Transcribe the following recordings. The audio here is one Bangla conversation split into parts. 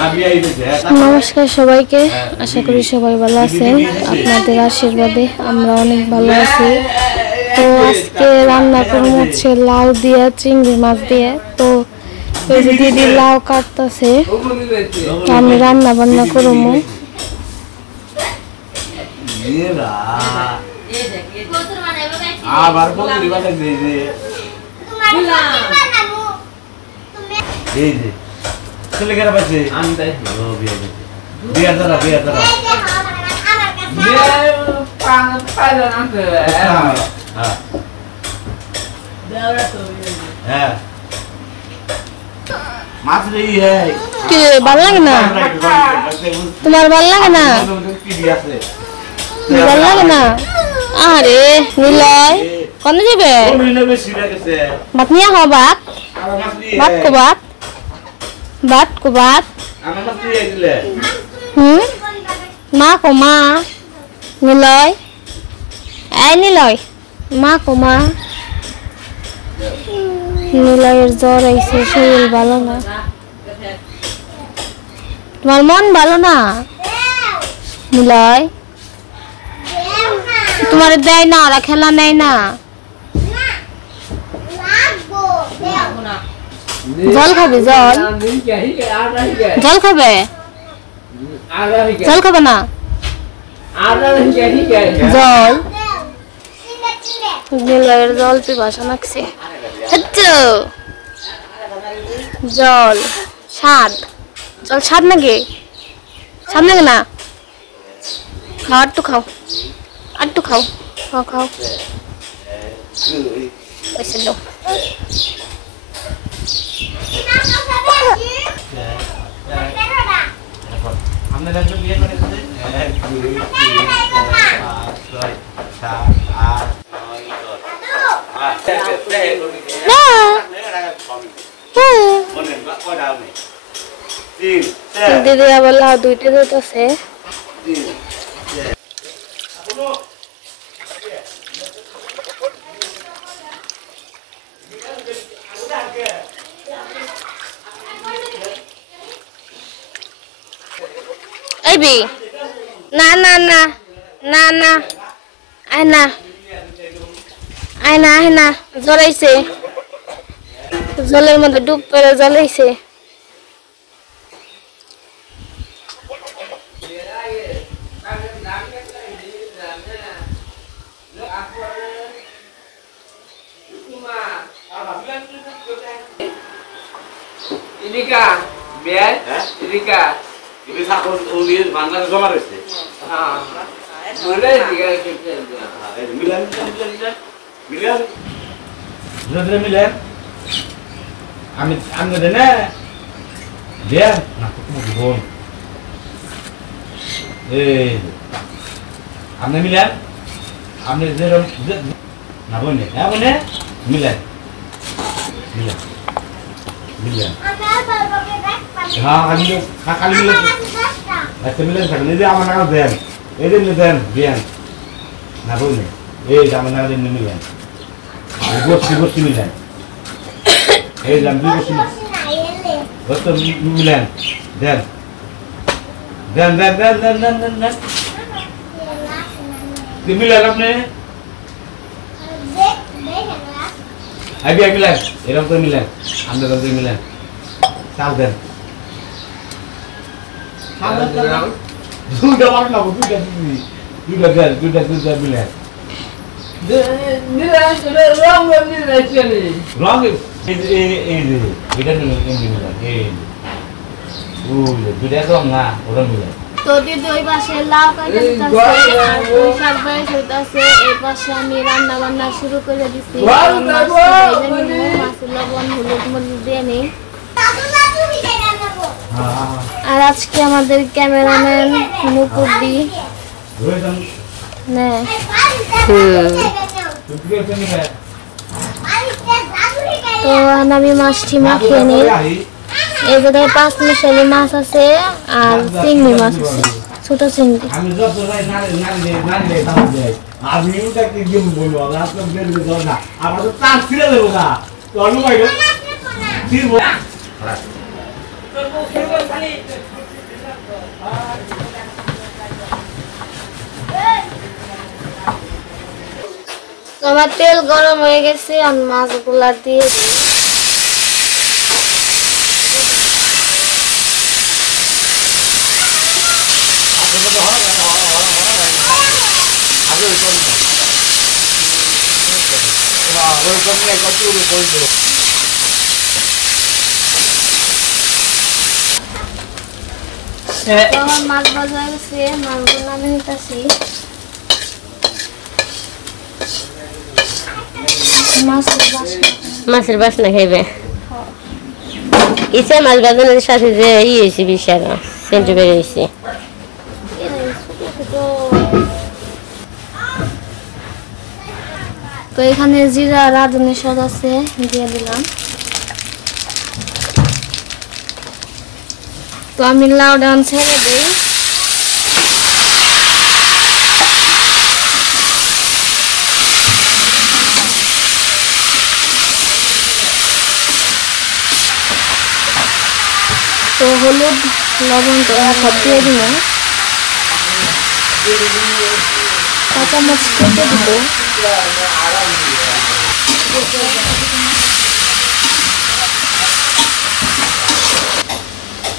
নমস্কার সবাইকে, আশা করি সবাই ভালো আছেন। আপনাদের আশীর্বাদে আমরা অনেক ভালো আছি। তো আজকে রান্না করবো হচ্ছে লাউ দিয়ে চিংড়ি মাছ দিয়ে। তো দিদি লাউ কাটতেছে, আমি রান্না বান্না করবো। ভালো লাগে না তোমার? ভালো লাগে না? ভালো লাগে না? আরে নিলয় কনে যাবে? ভাত নিয়ে হো, ভাত ভাত কো ভাত ভাত কো ভাত। মা কো মা। নিলয় এই নিলয় মা কো মা। নিলয়ের জ্বর আইছে, শরীর ভালো না। তোমার মন ভালো না নিলয়? তোমার দেয় না, ওরা খেলা নেয় না। জল খাবে? জল জল খাবে? জল খাবে না? জল নিলয়ের জল পিপাসা লাগছে। জল স্বাদ, জল স্বাদ নাকি? স্বাদ নাকি না? খাও, আটটু খাও, আটটু খাও, খাও খাও। পয়সা দাও। দিদি আবার লাউ দুইটা দিতেছে। এইবি না না না না না, আয় না আয় না আয় না। জ্বলাইছে, জলের মধ্যে ডুব করে জ্বলাইছে। Irika, biar Irika. Ini sakon ulian bangsa sama rese. Boleh juga kita. Milan. Milan. Ami dene. Dia, nak ketemu di bawah. Ami Milan. Ami zero. Nak boleh? Ya boleh? Milan. हाँ खाली मिले ऐसे मिले सकते ये आमना का देन ये दिन देन बियान ना बोले ये आमना का दिन मिले गोश्ती मिले ये लंबी गोश्ती बस तो मिले देन ये मिले आपने अभी मिले ये लोग तो मिले हम लोग तो मिले साल then Sudah warna, sudah bilang. Dia sudah wrong actually. Wrong ini kita ini bilang. Sudah wrong lah orang bilang. তো দিদি ওই পাশে লাউ কাটতেছে আর পুঁই শাক ভাজতেছে, এই পাশে আমি রান্না বান্না শুরু করে দিছি। মাছের লবণ হলুদ মরিচ দিয়ে নেই। আর আজকে আমাদের ক্যামেরাম্যান মুকুদ্দি তো আমি মাছটি মাখিয়ে নিই। এই জায়গায় 5 মিশালি মাছ আছে আর চিংড়ি মাছ আছে, ছোট চিংড়ি। তো আমার তেল গরম হয়ে গেছে, আমি মাছগুলা দিয়ে দিই। তো আমার মাছ ভাজা হয়ে গেছে, মাছগুলো আমি নিতেছি। মাছের বাসনা খাইবে ইচ্ছা মাছ বাজানোর সাথে যে হয়েছে বিশাল সেন্টু বেরিয়েছে। তো এখানে জিরা রাঁধুনি স্বাদ আছে, দিয়ে দিলাম। তো আমি লাউ ডান ছেড়ে দিই। তো হলুদ লবণ তো সব দিয়ে দিব, কাঁচামরিচ কেটে দিব।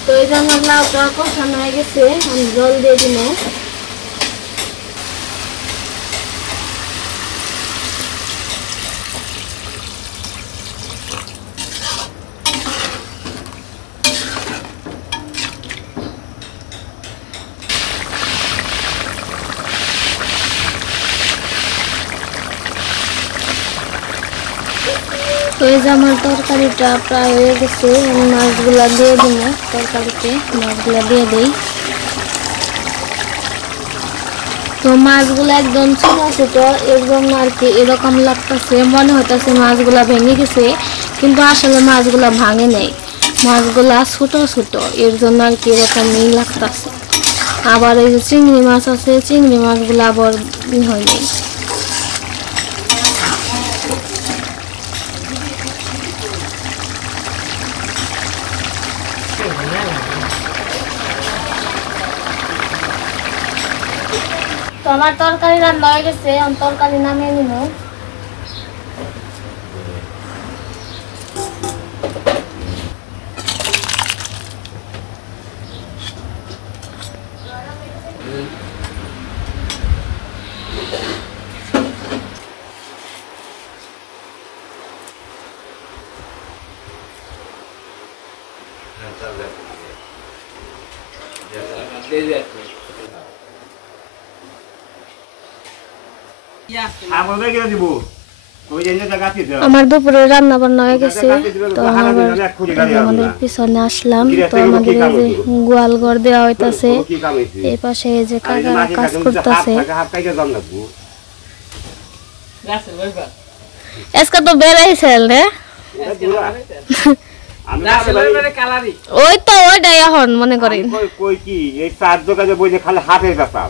তো এই যে আমার লাউটা কষানো হয়ে গেছে, আমি জল দিয়ে দিব। তো এই যে আমার তরকারিটা প্রায় হয়ে গেছে, আমি মাছগুলা দিয়ে দিব তরকারিতে, মাছগুলা দিয়ে দিই। তো মাছগুলা একদম ছোট ছোট, এর জন্য আর কি এরকম লাগতেছে, মনে হইতেছে মাছগুলা ভেঙে গেছে, কিন্তু আসলে মাছগুলা ভাঙে নেই, মাছগুলা ছোট ছোট, এর জন্য আর কি এরকমই লাগতেছে। আবার এই যে চিংড়ি মাছ আছে, চিংড়ি মাছগুলা আবার হয় নাই। তো আমার তরকারি রান্না হয়ে গেছে, আমি তরকারি নামিয়ে নিব। আমার দুপুরে রান্না বান্না হয়ে গেছে, তো আমাদের পিছনে আসলাম। তো আমাদের এই যে গোয়াল ঘর দেওয়া হইতাছে, এই পাশে এই যে কাকারা কাজ করতেছে। আজকে তো বেড়াইছেন রে, ওই তো ওইটাই এখন মনে করেন কই কি এই চার দোকানে বই যে খালি হাতের ব্যাপার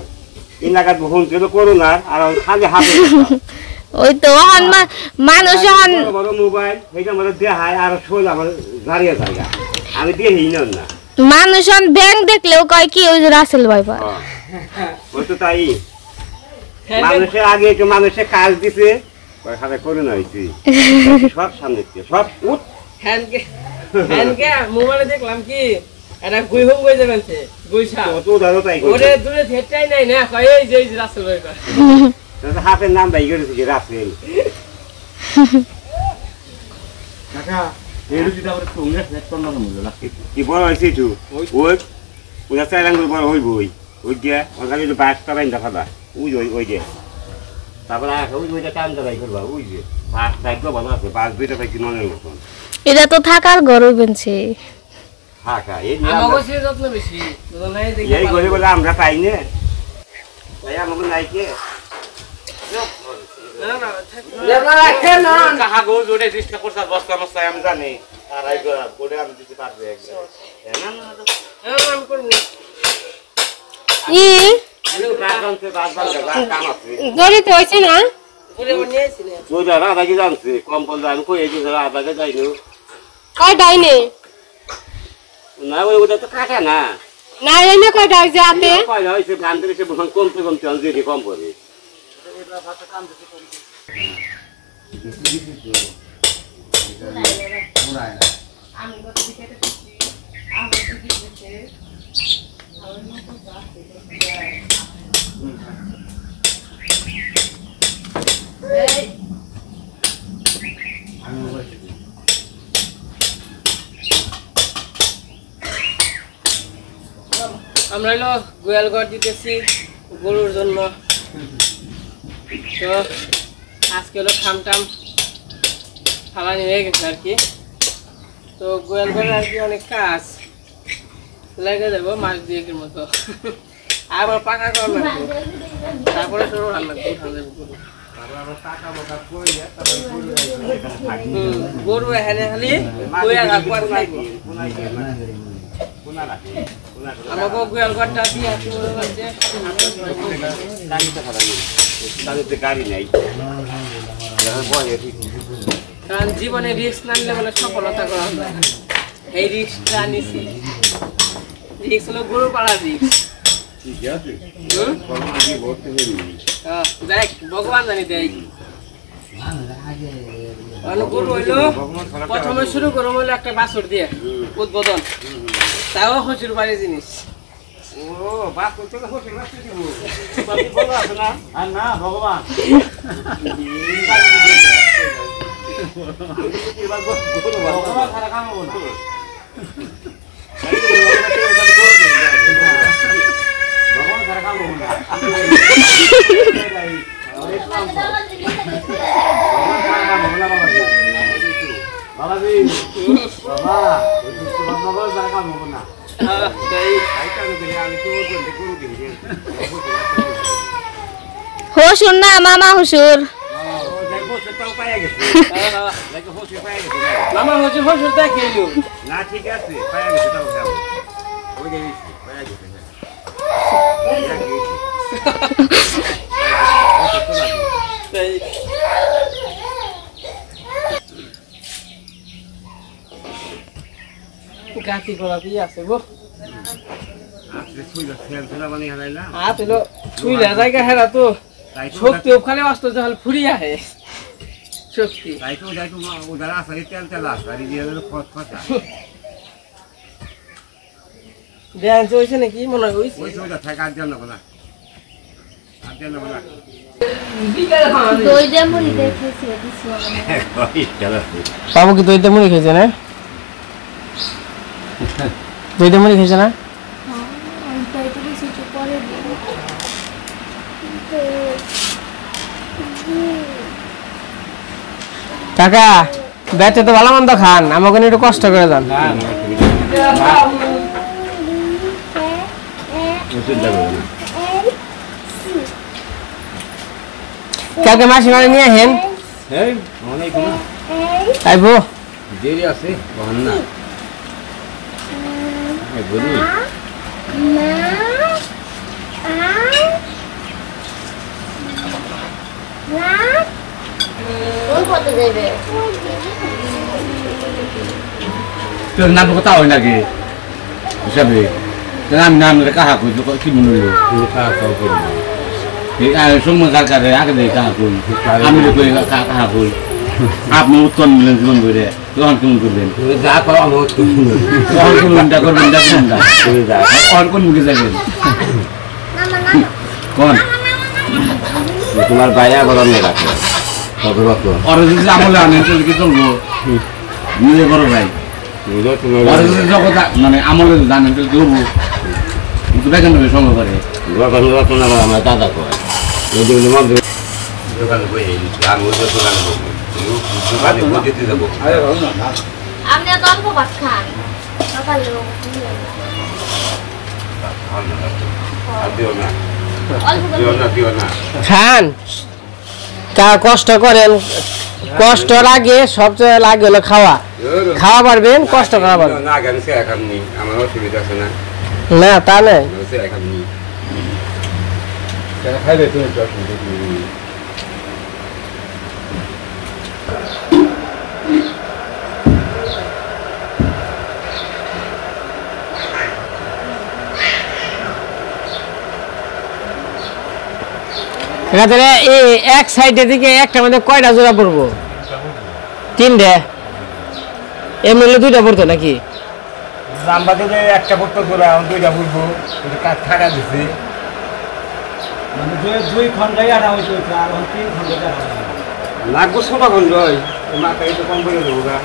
এলাকার ভুল ছিল করোনার আর খালি হাতের ওই তো এখন মানুষ এখন বড় মোবাইল এইটা মানে দেখায় আর শোল আমার দাঁড়িয়ে জায়গা আমি দিয়ে হিন না মানুষ এখন ব্যাংক দেখলেও কয় কি ওই যে রাসেল ভাইপা ওই তো তাই মানুষের আগে একটু মানুষের কাজ দিছে কয় খাবে করোনা হয়েছে সব সামনে সব উঠ হ্যানকে মোবাইলে দেখলাম কি এটা গুই হোম গই যাবেন সে গুইছা তো ধরো তাই ওরে দূরে থেটাই নাই না কই এই যে রাসেল ভাই কয় হাতের নাম দাই করেছে কি রাসেল কাকা এই রুটিটা আমরা তোমরা সেট করন না মুজলা কি বড় হইছে তো ওই ওরা চাইলাম বড় হইবই ওই দিয়া ওখানে যে বাসটা বাইন্দা খাবা ওই যে তারপরে ওইটা টান দাই করবা ওই যে বাস দাইতো ভালো আছে বাস দুইটা পাইছি মনের মতন এটা তো থাকার ঘর হইবেনছে থাকা এই আমাগো সে যত্ন বেশি নাই দেখি এই ঘরে বলে আমরা পাই না ভাই আমাগো নাই কে না না না রাখে না কাহা গো জোড়ে চেষ্টা করছাস বস্তা মস্তা আমি জানি আর আই গোড়ে আমি দিতে পারবে একদম না না আমি করব ই আরে বাগান সে বাগান কাম আছে গড়িতে হইছে না ওরে নিয়েছি না তো যারা আগে জানছে কম কম জান কই এই যারা আগে যাইলো কয় ডাইনে না ওটা তো কাটা না না এনে কয়টা হইছে হাতে কয়টা হইছে ধান থেকে সে কমতে কমতে যদি কম পড়ে আমরা হলো গোয়াল ঘর দিতেছি গরুর জন্য। তো আজকে হলো খামটাম ফালানি হয়ে গেছে আর কি। তো গোয়াল ঘরে আর কি অনেক কাজ লেগে যাবো মাস দুয়েকের মতো। আবার পাকা করা লাগবে, তারপরে সরো রান্না করতে গরু। গরু এখানে খালি আমাকে গোয়াল ঘরটা দিয়ে গাড়ি নাই কারণ জীবনে রিস্ক না নিলে বলে সফলতা করা যায় না। এই রিস্কটা নিছি, রিস্ক হলো গরু পাড়া রিস্ক। দেখ ভগবান জানি দেয় গরু হইলো প্রথমে শুরু করবো হইলো একটা বাছুর দিয়ে উদ্বোধন, তাও হসুর বাড়ির জিনিস। না ভগবান হসুর না মামা হসুর। মামা হসুর হসুর দেখে না ঠিক আছে পায়া গেছে তাও যাবো ওই যে পায়া গেছে গাছি করা দিয়ে আছে গো। আজকে ছুইলা খেলা বানি হারাইলা হাত হলো ছুইলা জায়গা হেরা তো শক্তি ওখানে আসতো যখন ফুরি আহে শক্তি। তাই তো যাই তো ওদার আসারি তেল তেল আসারি দিয়ে খত খতা ব্যায়াম হয়েছে নাকি মনে হয় হয়েছে। ওই ওটা থাকে আর জানো না আর জানো না দই দিয়ে মুড়ি দেখেছি বাবু কি দইতে মুড়ি খেয়েছে না? দইতে মুড়ি খেয়েছে না? কাকা বেচে তো ভালো মন্দ খান, আমাকে একটু কষ্ট করে যান। কালকে মাসি মানে নিয়ে হেন আইবো দেরি আছে বহন না বলি তোর নাম কথা হয় নাকি হিসাবে নাম নাম কাহা কই কি মনে হলো কাহা কই সময় কার আগে দেয় কাহা কই আমি কই কাহা কই আপনি উত্তর নিলেন জীবন করে তখন কেমন করবেন যা করো আমি তখন কেমনটা করবেন আর কোন মুখে যাবেন কোন তোমার ভাইয়া বলার নেই রাখে আর যদি আমলে আনেন তাহলে কি চলবো নিজে বড় ভাই জগৎ মানে আমলে জানেন তাহলে চলবো কিন্তু দেখেন তুমি সঙ্গ করে আমার দাদা কয় দোকানে বই আমি ওদের দোকানে দিতে যাবো আপনি এত অল্প ভাত খান খান কষ্ট করেন, কষ্ট লাগে সবচেয়ে লাগে হলো খাওয়া, খাওয়া পারবেন কষ্ট করা পারবেন না গান সে এখন নেই আমার অসুবিধা আছে না না তা নেই সে এখন নেই খাইবে তুমি এখানে এই এক সাইডে দিকে একটা মধ্যে কয়টা জোড়া পড়বো? 3টে। এমএলএ 2টা পড়তো নাকি? জাম্বা তো একটা পড়তো তোরা 2টা পড়বো কাজ থাকা দিছি মানে 2 ঘন্টায় আনা হয়েছে আর 3 ঘন্টা লাগবো 6 ঘন্টা মাথায় তো কম করে দেবো গা